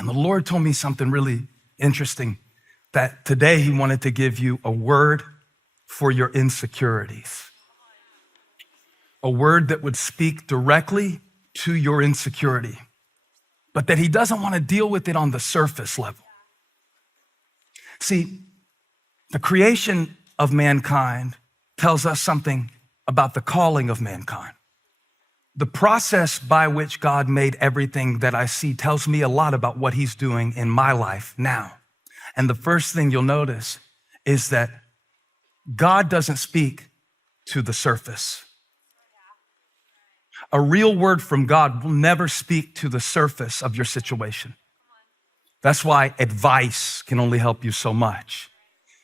And the Lord told me something really interesting, that today he wanted to give you a word for your insecurities. A word that would speak directly to your insecurity, but that he doesn't want to deal with it on the surface level. See, the creation of mankind tells us something about the calling of mankind. The process by which God made everything that I see tells me a lot about what he's doing in my life now. And the first thing you'll notice is that God doesn't speak to the surface. A real word from God will never speak to the surface of your situation. That's why advice can only help you so much.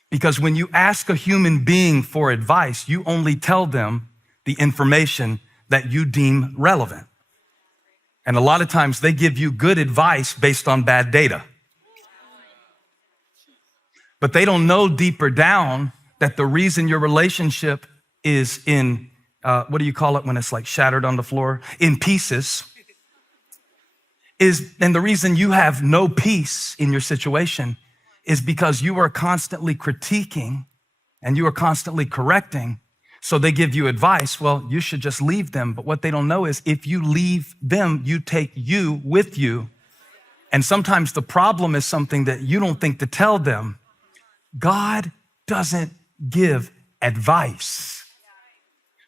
Because when you ask a human being for advice, you only tell them the information that you deem relevant. And a lot of times they give you good advice based on bad data. But they don't know deeper down that the reason your relationship is in, what do you call it when it's like shattered on the floor? In pieces. And the reason you have no peace in your situation is because you are constantly critiquing and you are constantly correcting. So they give you advice. Well, you should just leave them. But what they don't know is if you leave them, you take you with you. And sometimes the problem is something that you don't think to tell them. God doesn't give advice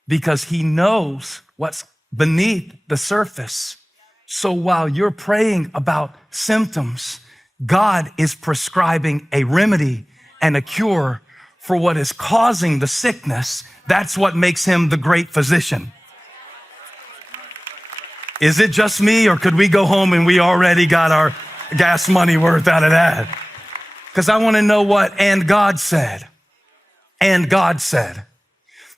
because he knows what's beneath the surface. So while you're praying about symptoms, God is prescribing a remedy and a cure for what is causing the sickness. That's what makes him the great physician. Is it just me, or could we go home and we already got our gas money worth out of that? Because I want to know what "and God said." And God said.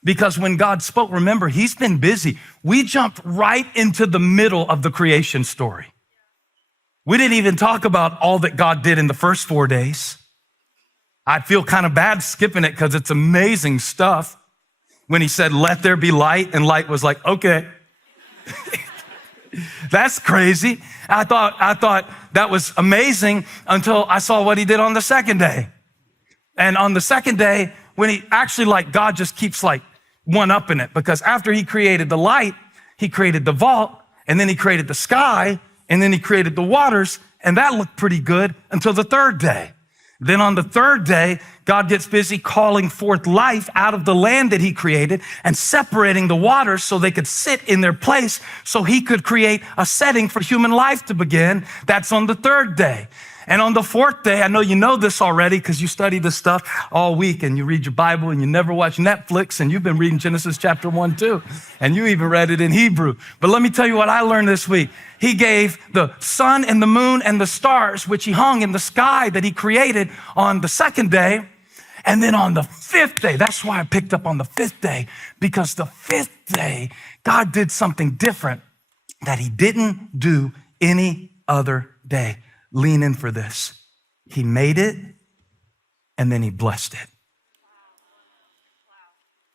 Because when God spoke, remember, he's been busy. We jumped right into the middle of the creation story. We didn't even talk about all that God did in the first 4 days. I feel kind of bad skipping it because it's amazing stuff. When he said, "Let there be light," and light was like, okay. That's crazy. I thought that was amazing until I saw what he did on the second day. And on the second day, when he actually God just keeps one-upping it, because after he created the light, he created the vault, and then he created the sky, and then he created the waters, and that looked pretty good until the third day. Then on the third day, God gets busy calling forth life out of the land that he created and separating the waters so they could sit in their place so he could create a setting for human life to begin. That's on the third day. And on the fourth day, I know you know this already because you study this stuff all week and you read your Bible and you never watch Netflix, and you've been reading Genesis chapter 1 too, and you even read it in Hebrew. But let me tell you what I learned this week. He gave the sun and the moon and the stars, which he hung in the sky that he created on the second day. And then on the fifth day, that's why I picked up on the fifth day, because the fifth day, God did something different that he didn't do any other day. Lean in for this. He made it, and then he blessed it.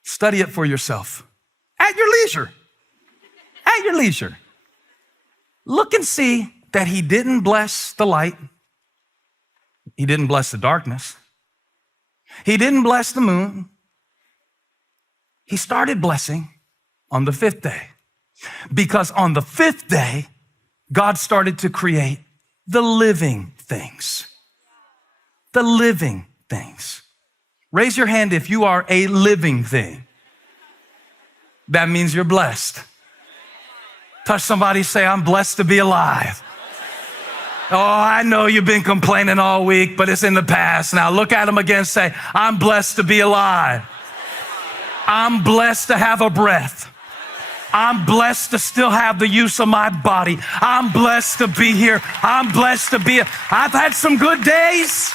Study it for yourself at your leisure. At your leisure. Look and see that he didn't bless the light. He didn't bless the darkness. He didn't bless the moon. He started blessing on the fifth day, because on the fifth day, God started to create the living things. The living things. Raise your hand if you are a living thing. That means you're blessed. Touch somebody, say, "I'm blessed to be alive." Oh, I know you've been complaining all week, but it's in the past. Now look at them again, say, "I'm blessed to be alive. I'm blessed to have a breath. I'm blessed to still have the use of my body. I'm blessed to be here. I'm blessed to be. I've had some good days.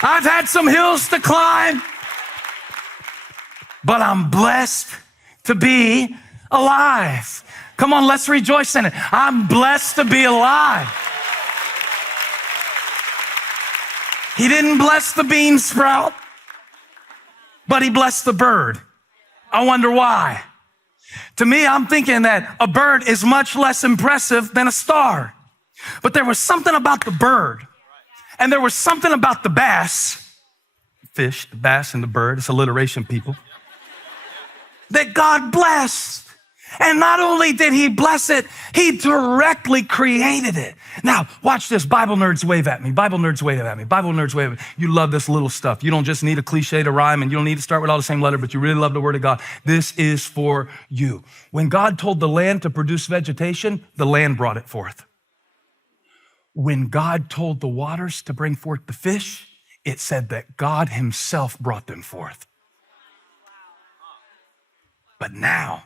I've had some hills to climb. But I'm blessed to be alive." Come on, let's rejoice in it. I'm blessed to be alive. He didn't bless the bean sprout, but he blessed the bird. I wonder why. To me, I'm thinking that a bird is much less impressive than a star. But there was something about the bird, and there was something about the bass, fish, the bass and the bird, it's alliteration, people, that God blessed. And not only did he bless it, he directly created it. Now, watch this. Bible nerds wave at me. Bible nerds wave at me. Bible nerds wave at me. You love this little stuff. You don't just need a cliche to rhyme, and you don't need to start with all the same letter, but you really love the word of God. This is for you. When God told the land to produce vegetation, the land brought it forth. When God told the waters to bring forth the fish, it said that God himself brought them forth. But now,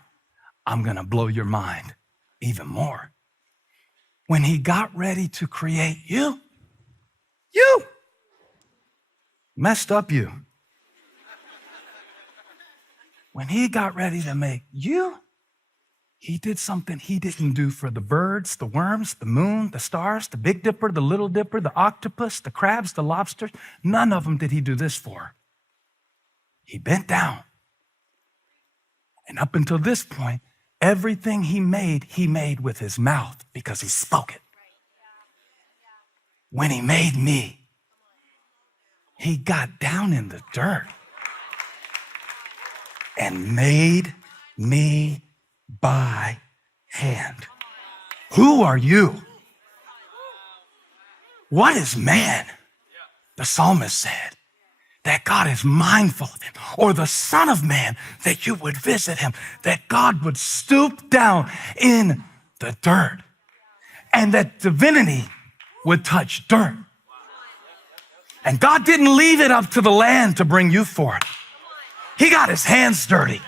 I'm gonna blow your mind even more. When he got ready to create you messed up you. When he got ready to make you, he did something he didn't do for the birds, the worms, the moon, the stars, the Big Dipper, the Little Dipper, the octopus, the crabs, the lobsters. None of them did he do this for. He bent down. And up until this point, everything he made with his mouth because he spoke it. When he made me, he got down in the dirt and made me by hand. Who are you? What is man? The psalmist said that God is mindful of him, or the Son of Man, that you would visit him, that God would stoop down in the dirt, and that divinity would touch dirt. And God didn't leave it up to the land to bring you forth. He got his hands dirty.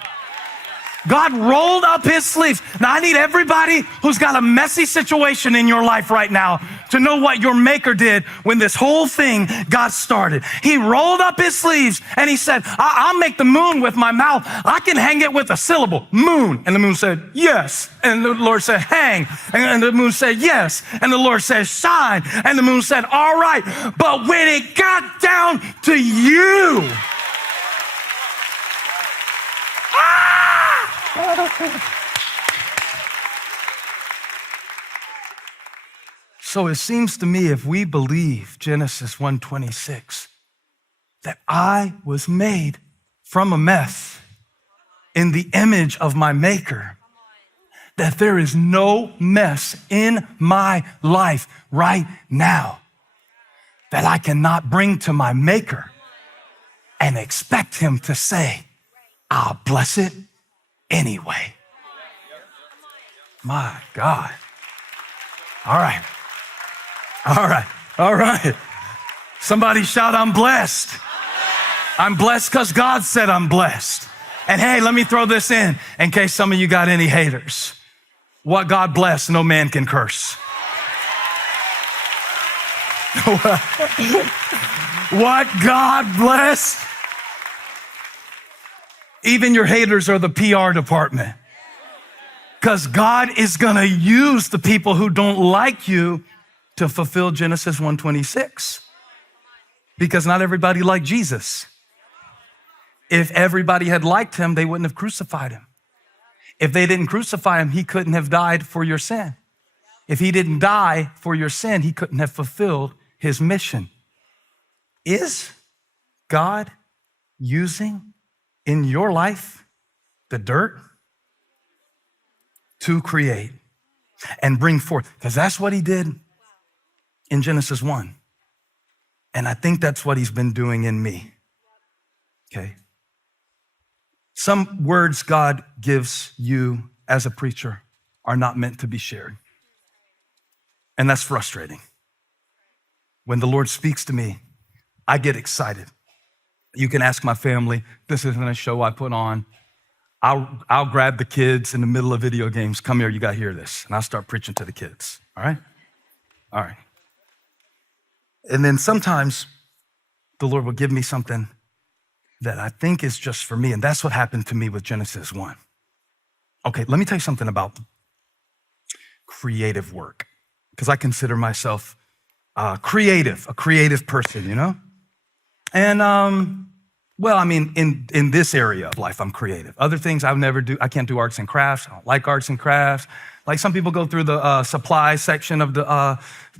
God rolled up his sleeves. Now, I need everybody who's got a messy situation in your life right now to know what your maker did when this whole thing got started. He rolled up his sleeves and he said, I'll make the moon with my mouth. I can hang it with a syllable, moon. And the moon said, yes. And the Lord said, hang. And the moon said, yes. And the Lord said, shine. And the moon said, all right. But when it got down to you, so it seems to me, if we believe Genesis 1:26, that I was made from a mess in the image of my maker, that there is no mess in my life right now that I cannot bring to my maker and expect him to say, I'll bless it anyway. My God. All right. All right. All right. Somebody shout, I'm blessed. I'm blessed because God said I'm blessed. And hey, let me throw this in case some of you got any haters. What God blessed, no man can curse. What God blessed, even your haters are the PR department. Because God is going to use the people who don't like you to fulfill Genesis 1:26. Because not everybody liked Jesus. If everybody had liked him, they wouldn't have crucified him. If they didn't crucify him, he couldn't have died for your sin. If he didn't die for your sin, he couldn't have fulfilled his mission. Is God using in your life the dirt to create and bring forth? Because that's what he did in Genesis 1. And I think that's what he's been doing in me. Okay. Some words God gives you as a preacher are not meant to be shared. And that's frustrating. When the Lord speaks to me, I get excited. You can ask my family, this isn't a show I put on. I'll grab the kids in the middle of video games. Come here, you got to hear this. And I'll start preaching to the kids. All right? All right. And then sometimes the Lord will give me something that I think is just for me. And that's what happened to me with Genesis 1. Okay, let me tell you something about creative work. Because I consider myself a creative person, you know? And Well, I mean, in this area of life, I'm creative. Other things I never do. I can't do arts and crafts. I don't like arts and crafts. Like some people go through the supply section of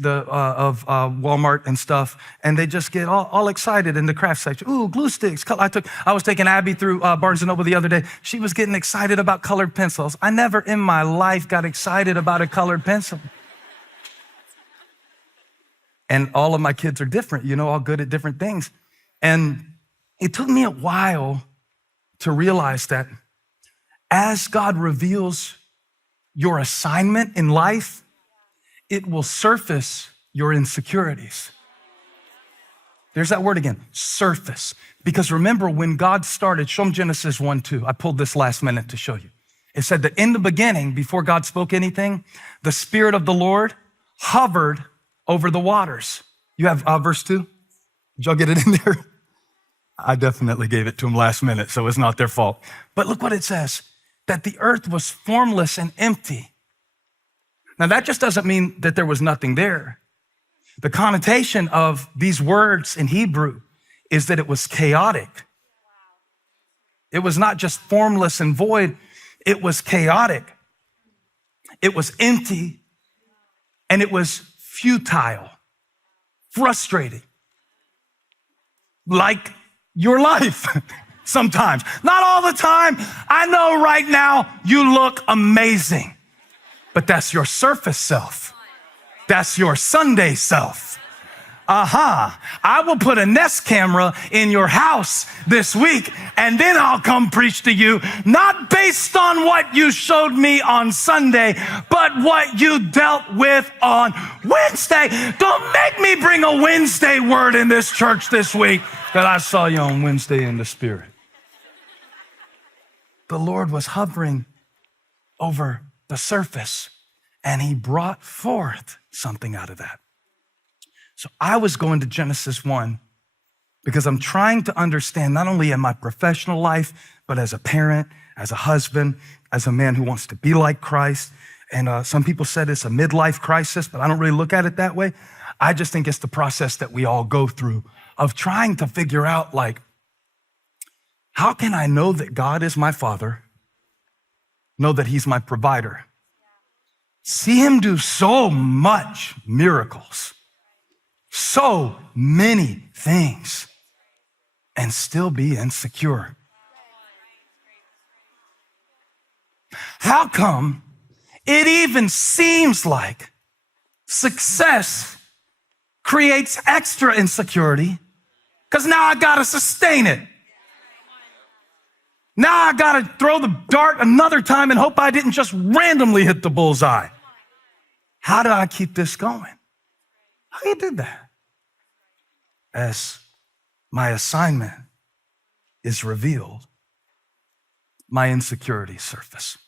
Walmart and stuff, and they just get all excited in the craft section. Ooh, glue sticks. I was taking Abbey through Barnes & Noble the other day. She was getting excited about colored pencils. I never in my life got excited about a colored pencil. And all of my kids are different, all good at different things. And it took me a while to realize that as God reveals your assignment in life, it will surface your insecurities. There's that word again, surface. Because remember, when God started, show them Genesis 1:2. I pulled this last minute to show you. It said that in the beginning, before God spoke anything, the Spirit of the Lord hovered over the waters. You have verse 2? Did y'all get it in there? I definitely gave it to them last minute, so it's not their fault. But look what it says, that the earth was formless and empty. Now, that just doesn't mean that there was nothing there. The connotation of these words in Hebrew is that it was chaotic. It was not just formless and void, it was chaotic. It was empty, and it was futile, frustrating. Like your life sometimes. Not all the time. I know right now you look amazing, but that's your surface self. That's your Sunday self. I will put a Nest camera in your house this week, and then I'll come preach to you, not based on what you showed me on Sunday, but what you dealt with on Wednesday. Don't make me bring a Wednesday word in this church this week, that I saw you on Wednesday in the Spirit. The Lord was hovering over the surface, and he brought forth something out of that. So I was going to Genesis 1 because I'm trying to understand, not only in my professional life, but as a parent, as a husband, as a man who wants to be like Christ. And some people said it's a midlife crisis, but I don't really look at it that way. I just think it's the process that we all go through of trying to figure out, like, how can I know that God is my Father, know that he's my provider, see him do so much miracles, so many things, and still be insecure? How come it even seems like success creates extra insecurity? Because now I gotta sustain it. Now I gotta throw the dart another time and hope I didn't just randomly hit the bullseye. How do I keep this going? How do you do that? As my assignment is revealed, my insecurities surface.